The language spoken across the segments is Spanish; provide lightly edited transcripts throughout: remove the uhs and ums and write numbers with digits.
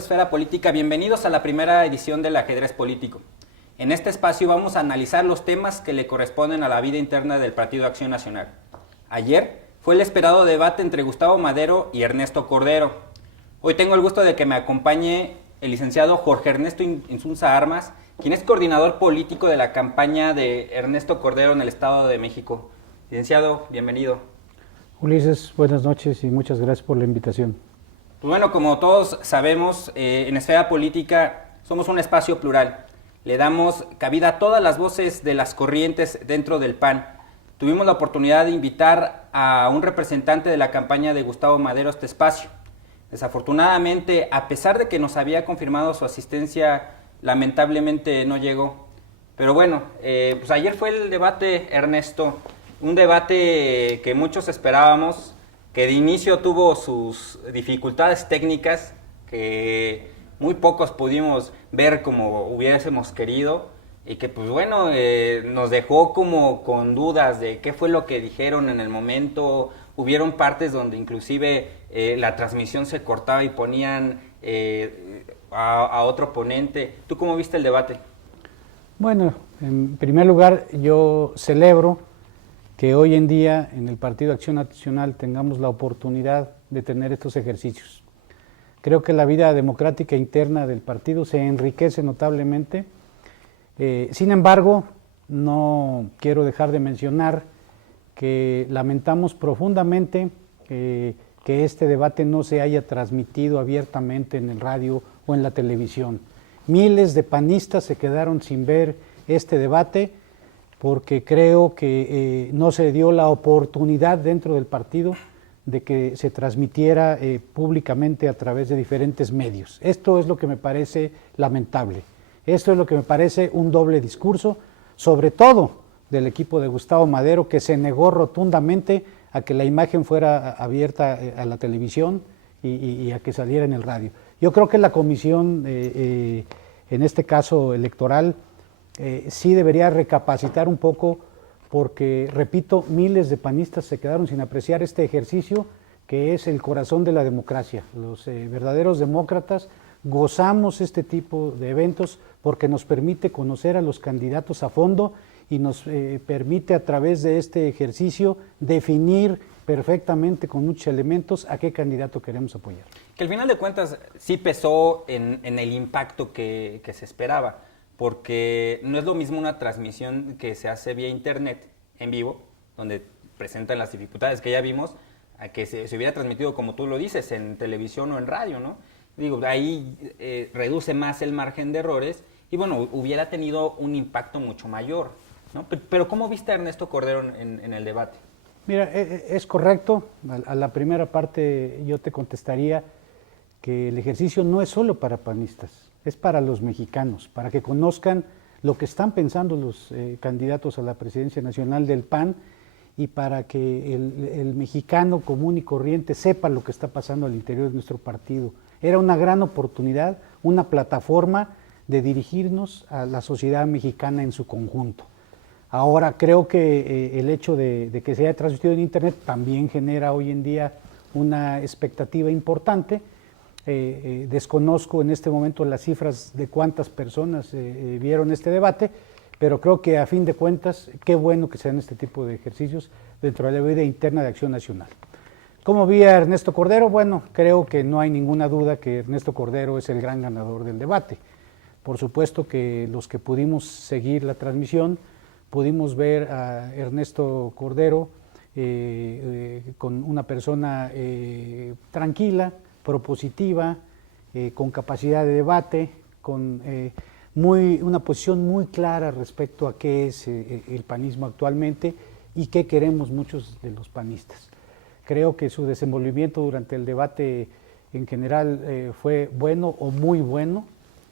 de Esfera Política, bienvenidos a la primera edición del Ajedrez Político. En este espacio vamos a analizar los temas que le corresponden a la vida interna del Partido Acción Nacional. Ayer fue el esperado debate entre Gustavo Madero y Ernesto Cordero. Hoy tengo el gusto de que me acompañe el licenciado Jorge Ernesto Insunza Armas, quien es coordinador político de la campaña de Ernesto Cordero en el Estado de México. Licenciado, bienvenido. Ulises, buenas noches y muchas gracias por la invitación. Pues bueno, como todos sabemos, en Esfera Política somos un espacio plural. Le damos cabida a todas las voces de las corrientes dentro del PAN. Tuvimos la oportunidad de invitar a un representante de la campaña de Gustavo Madero a este espacio. Desafortunadamente, a pesar de que nos había confirmado su asistencia, lamentablemente no llegó. Pero bueno, pues ayer fue el debate, Ernesto, un debate que muchos esperábamos, que de inicio tuvo sus dificultades técnicas, que muy pocos pudimos ver como hubiésemos querido, y que pues bueno, nos dejó como con dudas de qué fue lo que dijeron en el momento. Hubieron partes donde inclusive la transmisión se cortaba y ponían a otro ponente. ¿Tú cómo viste el debate? Bueno, en primer lugar yo celebro que hoy en día en el Partido Acción Nacional tengamos la oportunidad de tener estos ejercicios. Creo que la vida democrática interna del partido se enriquece notablemente. Sin embargo, no quiero dejar de mencionar que lamentamos profundamente que este debate no se haya transmitido abiertamente en el radio o en la televisión. Miles de panistas se quedaron sin ver este debate porque creo que no se dio la oportunidad dentro del partido de que se transmitiera públicamente a través de diferentes medios. Esto es lo que me parece lamentable. Esto es lo que me parece un doble discurso, sobre todo del equipo de Gustavo Madero, que se negó rotundamente a que la imagen fuera abierta a la televisión y a que saliera en el radio. Yo creo que la comisión, en este caso electoral, sí debería recapacitar un poco porque, repito, miles de panistas se quedaron sin apreciar este ejercicio que es el corazón de la democracia. Los verdaderos demócratas gozamos este tipo de eventos porque nos permite conocer a los candidatos a fondo y nos permite a través de este ejercicio definir perfectamente con muchos elementos a qué candidato queremos apoyar. Que al final de cuentas sí pesó en el impacto que se esperaba, porque no es lo mismo una transmisión que se hace vía internet en vivo, donde presentan las dificultades que ya vimos, a que se hubiera transmitido, como tú lo dices, en televisión o en radio, ¿no? Digo, ahí reduce más el margen de errores y bueno, hubiera tenido un impacto mucho mayor, ¿no? Pero ¿cómo viste a Ernesto Cordero en el debate? Mira, es correcto. A la primera parte yo te contestaría que el ejercicio no es solo para panistas, es para los mexicanos, para que conozcan lo que están pensando los candidatos a la presidencia nacional del PAN y para que el mexicano común y corriente sepa lo que está pasando al interior de nuestro partido. Era una gran oportunidad, una plataforma de dirigirnos a la sociedad mexicana en su conjunto. Ahora creo que el hecho de que se haya transmitido en internet también genera hoy en día una expectativa importante. Desconozco en este momento las cifras de cuántas personas vieron este debate, pero creo que a fin de cuentas, qué bueno que sean este tipo de ejercicios dentro de la vida interna de Acción Nacional. ¿Cómo vi a Ernesto Cordero? Bueno, creo que no hay ninguna duda que Ernesto Cordero es el gran ganador del debate. Por supuesto que los que pudimos seguir la transmisión, pudimos ver a Ernesto Cordero con una persona tranquila, propositiva, con capacidad de debate, con una posición muy clara respecto a qué es el panismo actualmente y qué queremos muchos de los panistas. Creo que su desenvolvimiento durante el debate en general fue bueno o muy bueno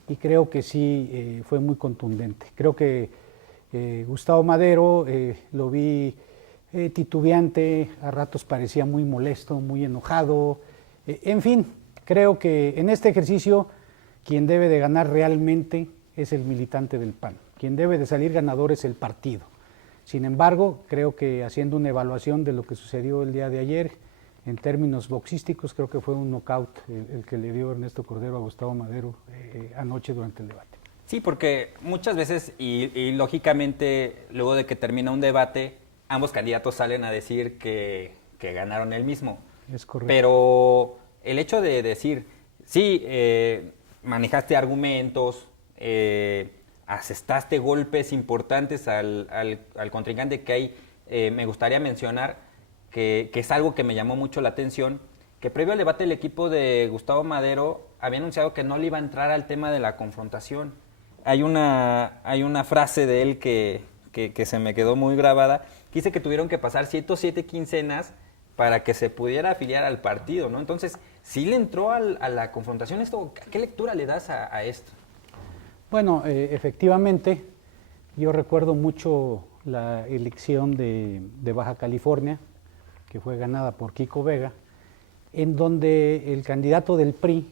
y creo que sí fue muy contundente. Creo que Gustavo Madero lo vi titubeante, a ratos parecía muy molesto, muy enojado, en fin, creo que en este ejercicio quien debe de ganar realmente es el militante del PAN, quien debe de salir ganador es el partido. Sin embargo, creo que haciendo una evaluación de lo que sucedió el día de ayer En términos boxísticos, creo que fue un knockout el que le dio Ernesto Cordero a Gustavo Madero anoche durante el debate. Sí, porque muchas veces, y lógicamente, luego de que termina un debate, ambos candidatos salen a decir que ganaron el mismo. Es correcto. Pero el hecho de decir, sí, manejaste argumentos, asestaste golpes importantes al contrincante que hay, me gustaría mencionar que es algo que me llamó mucho la atención, que previo al debate el equipo de Gustavo Madero había anunciado que no le iba a entrar al tema de la confrontación. Hay una frase de él que se me quedó muy grabada, que dice que tuvieron que pasar 107 quincenas para que se pudiera afiliar al partido, ¿no? Entonces, ¿sí le entró a la confrontación esto? ¿Qué lectura le das a esto? Bueno, efectivamente, yo recuerdo mucho la elección de Baja California, que fue ganada por Kiko Vega, en donde el candidato del PRI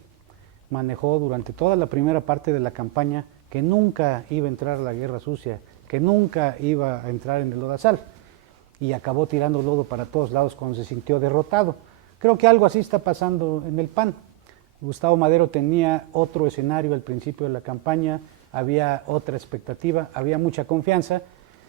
manejó durante toda la primera parte de la campaña que nunca iba a entrar a la guerra sucia, que nunca iba a entrar en el lodazal, y acabó tirando lodo para todos lados cuando se sintió derrotado. Creo que algo así está pasando en el PAN. Gustavo Madero tenía otro escenario al principio de la campaña, había otra expectativa, había mucha confianza.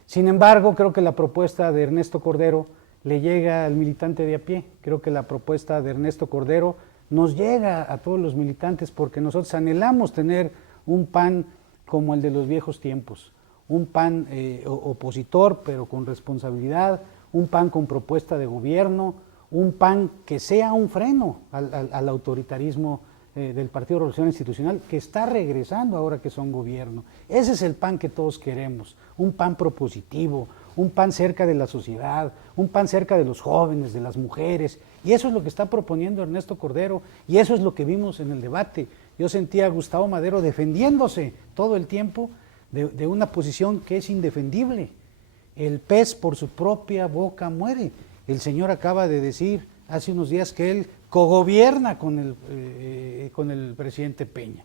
Sin embargo, creo que la propuesta de Ernesto Cordero le llega al militante de a pie. Creo que la propuesta de Ernesto Cordero nos llega a todos los militantes porque nosotros anhelamos tener un PAN como el de los viejos tiempos, un PAN opositor pero con responsabilidad, un PAN con propuesta de gobierno, un PAN que sea un freno al autoritarismo del Partido Revolucionario Institucional, que está regresando ahora que son gobierno. Ese es el PAN que todos queremos, un PAN propositivo, un PAN cerca de la sociedad, un PAN cerca de los jóvenes, de las mujeres, y eso es lo que está proponiendo Ernesto Cordero, y eso es lo que vimos en el debate. Yo sentía a Gustavo Madero defendiéndose todo el tiempo de una posición que es indefendible. El pez por su propia boca muere. El señor acaba de decir hace unos días que él cogobierna con el presidente Peña,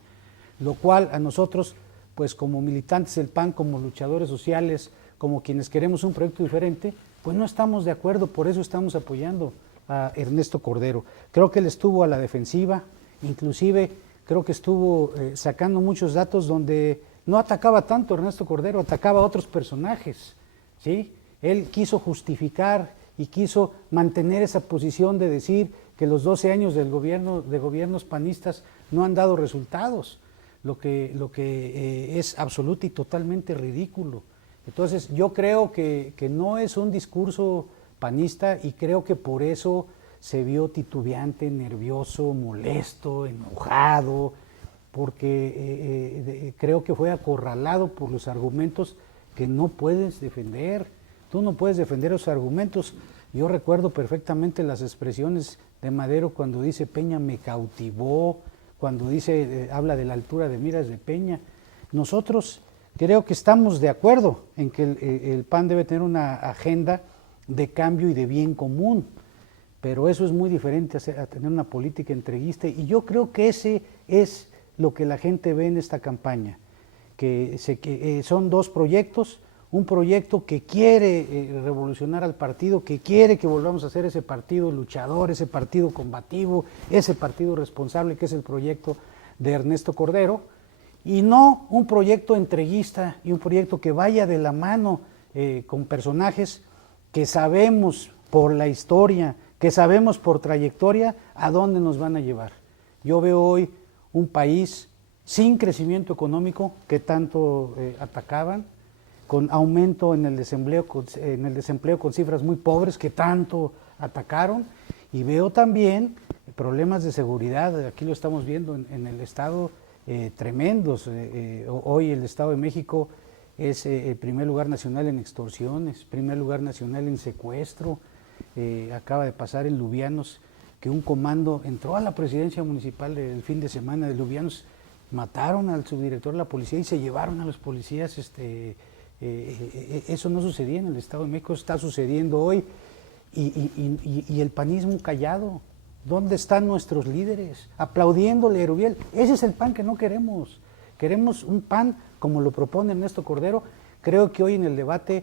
lo cual a nosotros, pues como militantes del PAN, como luchadores sociales, como quienes queremos un proyecto diferente, pues no estamos de acuerdo, por eso estamos apoyando a Ernesto Cordero. Creo que él estuvo a la defensiva, inclusive creo que estuvo sacando muchos datos donde no atacaba tanto a Ernesto Cordero, atacaba a otros personajes, ¿sí? Él quiso justificar y quiso mantener esa posición de decir que los 12 años de gobiernos panistas no han dado resultados, lo que es absoluto y totalmente ridículo. Entonces yo creo que no es un discurso panista y creo que por eso se vio titubeante, nervioso, molesto, enojado, porque creo que fue acorralado por los argumentos que no puedes defender. Tú no puedes defender esos argumentos. Yo recuerdo perfectamente las expresiones de Madero cuando dice Peña me cautivó, cuando dice, habla de la altura de miras de Peña. Nosotros creo que estamos de acuerdo en que el PAN debe tener una agenda de cambio y de bien común, pero eso es muy diferente a tener una política entreguista, y yo creo que ese es lo que la gente ve en esta campaña, que son dos proyectos, un proyecto que quiere revolucionar al partido, que quiere que volvamos a ser ese partido luchador, ese partido combativo, ese partido responsable que es el proyecto de Ernesto Cordero, y no un proyecto entreguista y un proyecto que vaya de la mano con personajes que sabemos por la historia, que sabemos por trayectoria a dónde nos van a llevar. Yo veo hoy un país sin crecimiento económico que tanto atacaban, con aumento en el desempleo con cifras muy pobres que tanto atacaron, y veo también problemas de seguridad, aquí lo estamos viendo en el estado, tremendos. Hoy el Estado de México es el primer lugar nacional en extorsiones, primer lugar nacional en secuestro. Acaba de pasar en Lubianos que un comando entró a la presidencia municipal el fin de semana de Lubianos, mataron al subdirector de la policía y se llevaron a los policías. Eso no sucedía en el Estado de México, está sucediendo hoy, y el panismo callado. ¿Dónde están nuestros líderes? Aplaudiéndole a Erubiel. Ese es el PAN que no queremos. Queremos un PAN como lo propone Ernesto Cordero. Creo que hoy en el debate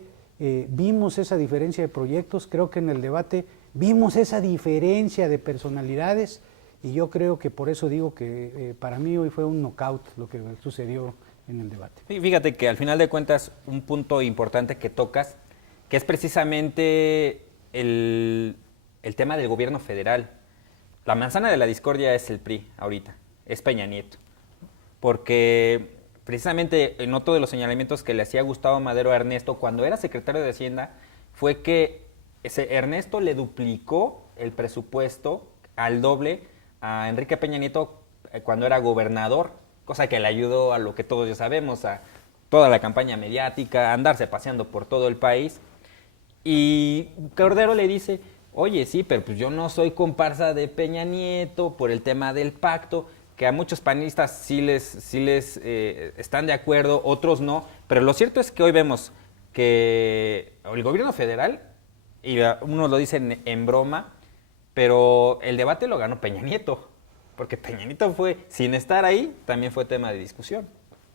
vimos esa diferencia de proyectos. Creo que en el debate Vimos esa diferencia de personalidades y yo creo que por eso digo que para mí hoy fue un knockout lo que sucedió en el debate. Sí, fíjate que al final de cuentas un punto importante que tocas, que es precisamente el tema del gobierno federal. La manzana de la discordia es el PRI ahorita, es Peña Nieto, porque precisamente en otro de los señalamientos que le hacía Gustavo Madero a Ernesto cuando era secretario de Hacienda fue que Ernesto le duplicó el presupuesto al doble a Enrique Peña Nieto cuando era gobernador, cosa que le ayudó a lo que todos ya sabemos, a toda la campaña mediática, a andarse paseando por todo el país. Y Cordero le dice, oye, sí, pero pues yo no soy comparsa de Peña Nieto por el tema del pacto, que a muchos panistas sí les están de acuerdo, otros no, pero lo cierto es que hoy vemos que el gobierno federal, y unos lo dicen en broma, pero el debate lo ganó Peña Nieto, porque Peña Nieto fue, sin estar ahí, también fue tema de discusión.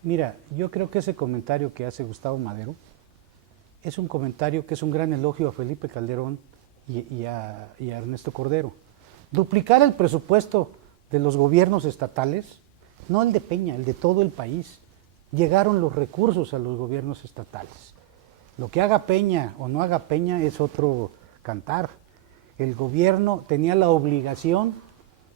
Mira, yo creo que ese comentario que hace Gustavo Madero es un comentario que es un gran elogio a Felipe Calderón y a Ernesto Cordero. Duplicar el presupuesto de los gobiernos estatales, no el de Peña, el de todo el país. Llegaron los recursos a los gobiernos estatales. Lo que haga Peña o no haga Peña es otro cantar. El gobierno tenía la obligación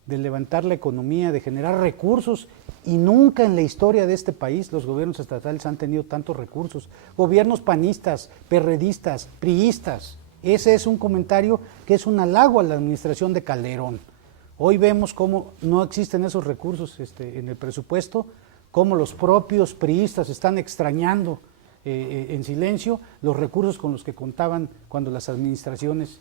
de levantar la economía, de generar recursos, y nunca en la historia de este país los gobiernos estatales han tenido tantos recursos. Gobiernos panistas, perredistas, priistas. Ese es un comentario que es un halago a la administración de Calderón. Hoy vemos cómo no existen esos recursos en el presupuesto, cómo los propios priistas están extrañando en silencio los recursos con los que contaban cuando las administraciones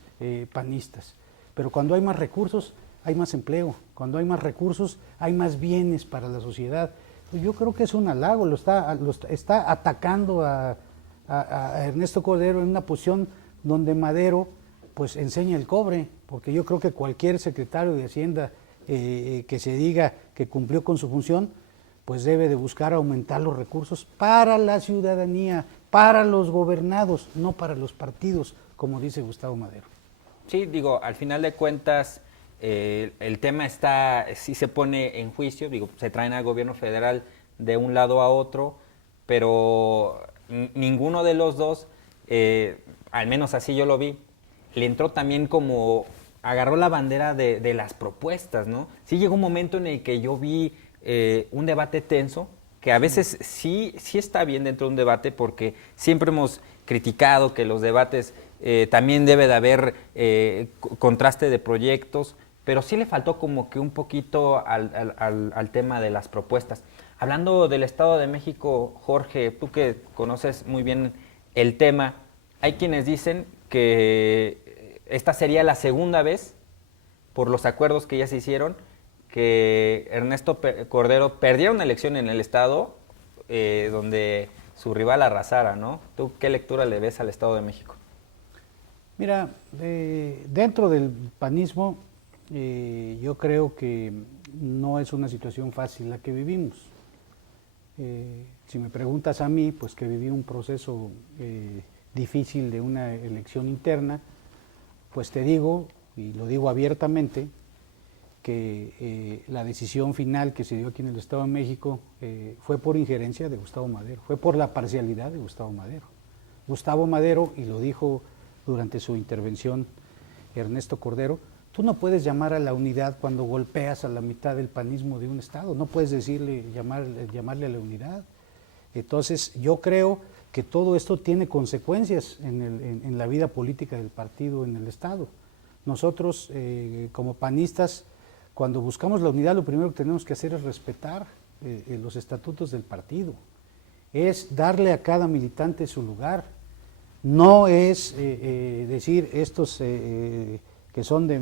panistas. Pero cuando hay más recursos, hay más empleo. Cuando hay más recursos, hay más bienes para la sociedad. Yo creo que es un halago, lo está atacando a Ernesto Cordero en una posición donde Madero pues enseña el cobre, porque yo creo que cualquier secretario de Hacienda que se diga que cumplió con su función, pues debe de buscar aumentar los recursos para la ciudadanía, para los gobernados, no para los partidos, como dice Gustavo Madero. Sí, digo, al final de cuentas, el tema sí se pone en juicio, digo, se traen al gobierno federal de un lado a otro, pero ninguno de los dos, al menos así yo lo vi, le entró también como, agarró la bandera de las propuestas, ¿no? Sí llegó un momento en el que yo vi un debate tenso, que a veces sí está bien dentro de un debate, porque siempre hemos criticado que los debates también debe de haber contraste de proyectos, pero sí le faltó como que un poquito al tema de las propuestas. Hablando del Estado de México, Jorge, tú que conoces muy bien el tema, hay quienes dicen que esta sería la segunda vez, por los acuerdos que ya se hicieron, que Ernesto Cordero perdiera una elección en el Estado donde su rival arrasara, ¿no? ¿Tú qué lectura le ves al Estado de México? Mira, dentro del panismo, yo creo que no es una situación fácil la que vivimos. Si me preguntas a mí, pues que viví un proceso difícil de una elección interna, pues te digo, y lo digo abiertamente, que la decisión final que se dio aquí en el Estado de México fue por injerencia de Gustavo Madero, fue por la parcialidad de Gustavo Madero. Gustavo Madero, y lo dijo durante su intervención Ernesto Cordero, tú no puedes llamar a la unidad cuando golpeas a la mitad del panismo de un Estado, no puedes llamarle a la unidad. Entonces yo creo que todo esto tiene consecuencias en la vida política del partido en el Estado. Nosotros como panistas, cuando buscamos la unidad, lo primero que tenemos que hacer es respetar los estatutos del partido, es darle a cada militante su lugar, no es decir estos que son de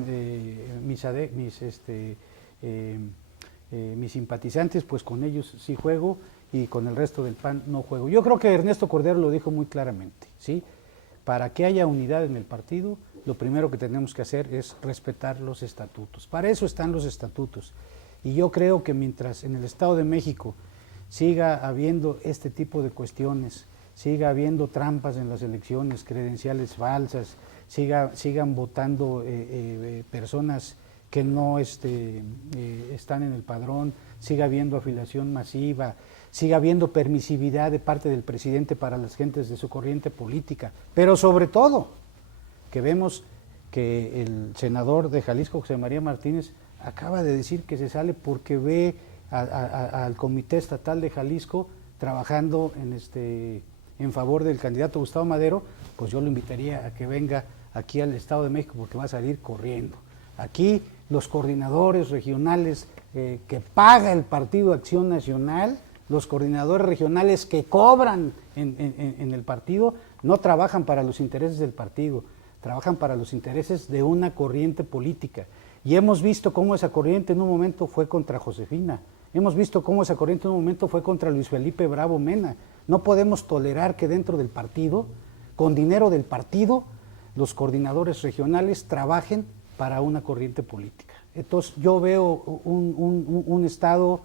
mis simpatizantes, pues con ellos sí juego y con el resto del PAN no juego. Yo creo que Ernesto Cordero lo dijo muy claramente, ¿sí? Para que haya unidad en el partido, lo primero que tenemos que hacer es respetar los estatutos. Para eso están los estatutos. Y yo creo que mientras en el Estado de México siga habiendo este tipo de cuestiones siga habiendo trampas en las elecciones, credenciales falsas, sigan votando personas que no están en el padrón, siga habiendo afiliación masiva, siga habiendo permisividad de parte del presidente para las gentes de su corriente política, pero sobre todo que vemos que el senador de Jalisco, José María Martínez, acaba de decir que se sale porque ve al Comité Estatal de Jalisco trabajando en favor del candidato Gustavo Madero. Pues yo lo invitaría a que venga aquí al Estado de México porque va a salir corriendo. Aquí los coordinadores regionales que paga el Partido Acción Nacional, los coordinadores regionales que cobran en el partido, no trabajan para los intereses del partido, trabajan para los intereses de una corriente política. Y hemos visto cómo esa corriente en un momento fue contra Josefina, hemos visto cómo esa corriente en un momento fue contra Luis Felipe Bravo Mena. No podemos tolerar que dentro del partido, con dinero del partido, los coordinadores regionales trabajen para una corriente política. Entonces yo veo un estado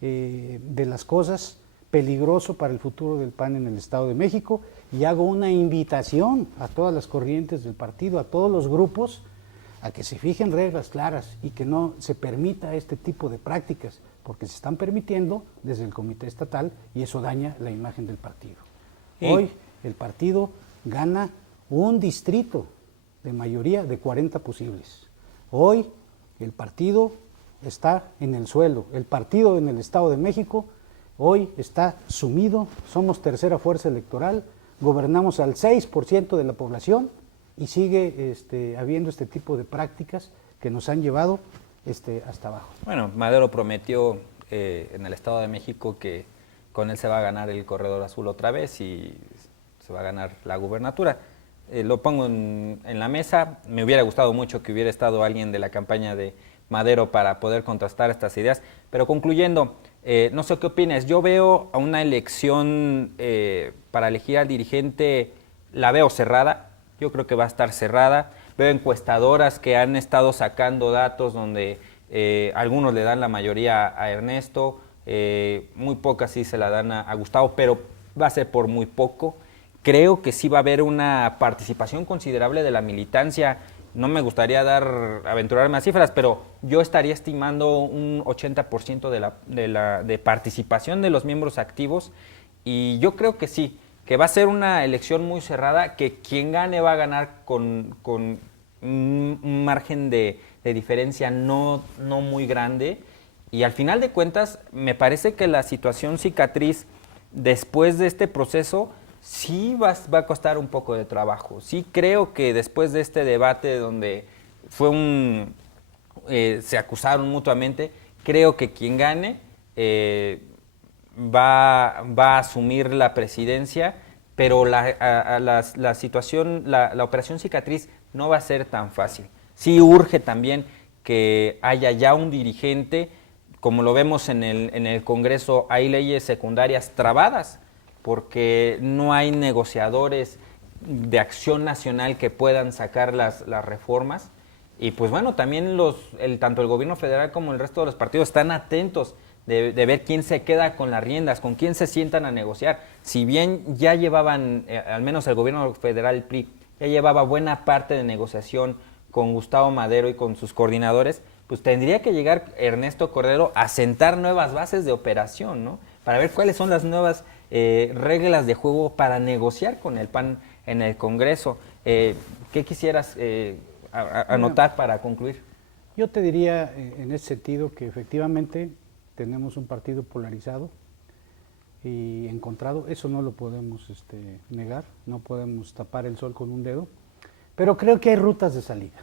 de las cosas peligroso para el futuro del PAN en el Estado de México, y hago una invitación a todas las corrientes del partido, a todos los grupos, a que se fijen reglas claras y que no se permita este tipo de prácticas, porque se están permitiendo desde el Comité Estatal y eso daña la imagen del partido. Hoy el partido gana un distrito de mayoría de 40 posibles. Hoy el partido está en el suelo, el partido en el Estado de México hoy está sumido, somos tercera fuerza electoral, gobernamos al 6% de la población y sigue habiendo este tipo de prácticas que nos han llevado hasta abajo. Bueno, Madero prometió en el Estado de México que con él se va a ganar el Corredor Azul otra vez y se va a ganar la gubernatura. Lo pongo en la mesa. Me hubiera gustado mucho que hubiera estado alguien de la campaña de Madero para poder contrastar estas ideas. Pero concluyendo, no sé qué opinas. Yo veo a una elección para elegir al dirigente, la veo cerrada. Yo creo que va a estar cerrada. Veo encuestadoras que han estado sacando datos donde algunos le dan la mayoría a Ernesto, muy pocas sí se la dan a Gustavo, pero va a ser por muy poco. Creo que sí va a haber una participación considerable de la militancia. No me gustaría aventurarme a cifras, pero yo estaría estimando un 80% de participación de los miembros activos, y yo creo que sí, que va a ser una elección muy cerrada, que quien gane va a ganar con un margen de diferencia no muy grande, y al final de cuentas me parece que la situación cicatriz después de este proceso sí va a costar un poco de trabajo. Sí creo que después de este debate donde se acusaron mutuamente, creo que quien gane va a asumir la presidencia, pero la situación, la operación cicatriz no va a ser tan fácil. Sí urge también que haya ya un dirigente, como lo vemos en el Congreso, hay leyes secundarias trabadas, porque no hay negociadores de Acción Nacional que puedan sacar las reformas. Y pues bueno, también tanto el gobierno federal como el resto de los partidos están atentos de ver quién se queda con las riendas, con quién se sientan a negociar. Si bien ya llevaban, al menos el gobierno federal, el PRI, ya llevaba buena parte de negociación con Gustavo Madero y con sus coordinadores, pues tendría que llegar Ernesto Cordero a sentar nuevas bases de operación, ¿no? Para ver cuáles son las nuevas reglas de juego para negociar con el PAN en el Congreso. ¿Qué quisieras anotar para concluir? Yo te diría en ese sentido que efectivamente tenemos un partido polarizado y encontrado, eso no lo podemos negar, no podemos tapar el sol con un dedo, pero creo que hay rutas de salida.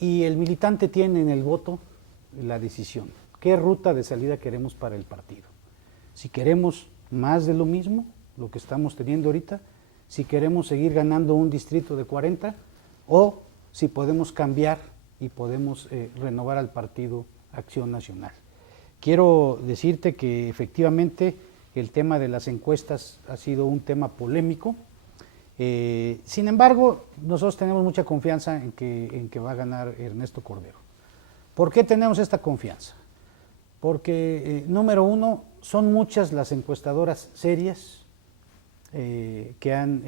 Y el militante tiene en el voto la decisión. ¿Qué ruta de salida queremos para el partido? Si queremos más de lo mismo, lo que estamos teniendo ahorita, si queremos seguir ganando un distrito de 40, o si podemos cambiar y podemos renovar al Partido Acción Nacional. Quiero decirte que efectivamente el tema de las encuestas ha sido un tema polémico. Sin embargo, nosotros tenemos mucha confianza en que va a ganar Ernesto Cordero. ¿Por qué tenemos esta confianza? Porque, número uno, son muchas las encuestadoras serias que han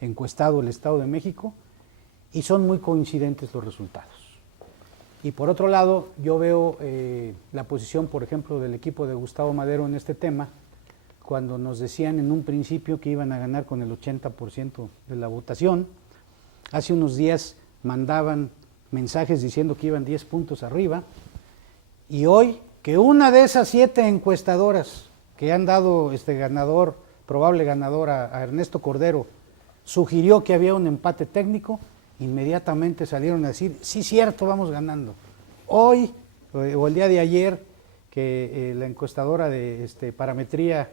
encuestado el Estado de México y son muy coincidentes los resultados. Y por otro lado, yo veo la posición, por ejemplo, del equipo de Gustavo Madero en este tema, cuando nos decían en un principio que iban a ganar con el 80% de la votación. Hace unos días mandaban mensajes diciendo que iban 10 puntos arriba, y hoy que una de esas 7 encuestadoras que han dado probable ganador a Ernesto Cordero, sugirió que había un empate técnico, inmediatamente salieron a decir, sí, cierto, vamos ganando. Hoy, o el día de ayer, que la encuestadora de Parametría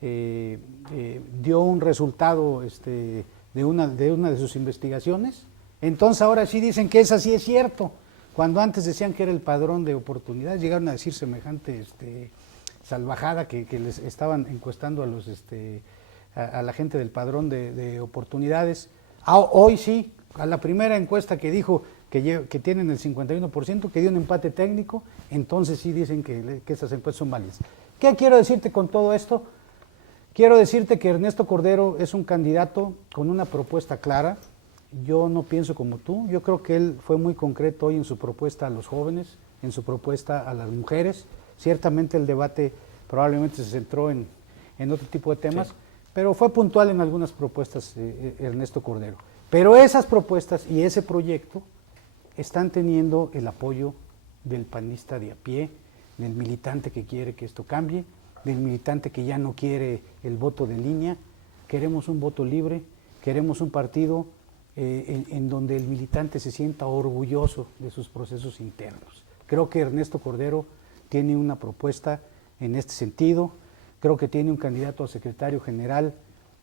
dio un resultado de una de sus investigaciones, entonces ahora sí dicen que esa sí es cierto, cuando antes decían que era el padrón de oportunidades, llegaron a decir semejante salvajada que les estaban encuestando a la gente del padrón de oportunidades. Hoy sí, a la primera encuesta que dijo que tienen el 51%, que dio un empate técnico, entonces sí dicen que esas encuestas son válidas. ¿Qué quiero decirte con todo esto? Quiero decirte que Ernesto Cordero es un candidato con una propuesta clara. Yo no pienso como tú, yo creo que él fue muy concreto hoy en su propuesta a los jóvenes, en su propuesta a las mujeres. Ciertamente el debate probablemente se centró en otro tipo de temas, sí, pero fue puntual en algunas propuestas Ernesto Cordero. Pero esas propuestas y ese proyecto están teniendo el apoyo del panista de a pie, del militante que quiere que esto cambie, del militante que ya no quiere el voto de línea. Queremos un voto libre, queremos un partido en donde el militante se sienta orgulloso de sus procesos internos. Creo que Ernesto Cordero tiene una propuesta en este sentido. Creo que tiene un candidato a secretario general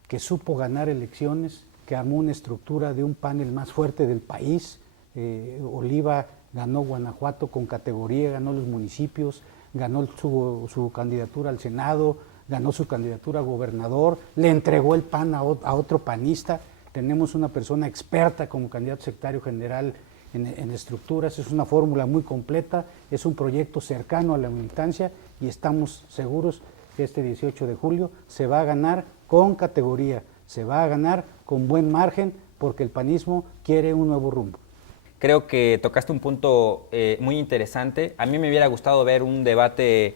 que supo ganar elecciones, que armó una estructura de un panel más fuerte del país. Oliva ganó Guanajuato con categoría, ganó los municipios, ganó su candidatura al Senado, ganó su candidatura a gobernador, le entregó el PAN a otro panista. Tenemos una persona experta como candidato secretario general en estructuras. Es una fórmula muy completa, es un proyecto cercano a la militancia y estamos seguros que este 18 de julio se va a ganar con categoría, se va a ganar con buen margen, porque el panismo quiere un nuevo rumbo. Creo que tocaste un punto muy interesante. A mí me hubiera gustado ver un debate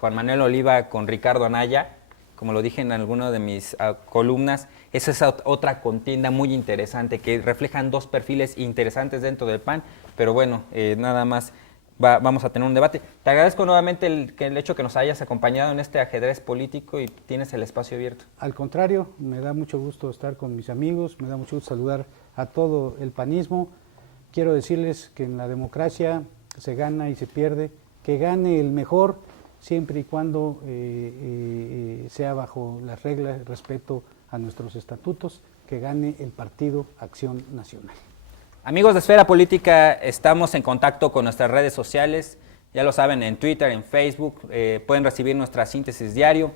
Juan Manuel Oliva con Ricardo Anaya, como lo dije en alguna de mis columnas. Esa es otra contienda muy interesante, que reflejan dos perfiles interesantes dentro del PAN, pero bueno, nada más vamos a tener un debate. Te agradezco nuevamente el hecho que nos hayas acompañado en este ajedrez político y tienes el espacio abierto. Al contrario, me da mucho gusto estar con mis amigos, me da mucho gusto saludar a todo el panismo. Quiero decirles que en la democracia se gana y se pierde, que gane el mejor, siempre y cuando sea bajo las reglas, respeto a nuestros estatutos, que gane el Partido Acción Nacional. Amigos de Esfera Política, estamos en contacto con nuestras redes sociales, ya lo saben, en Twitter, en Facebook, pueden recibir nuestra síntesis diario.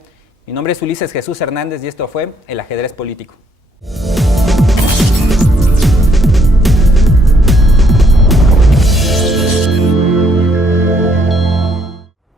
Mi nombre es Ulises Jesús Hernández y esto fue El Ajedrez Político.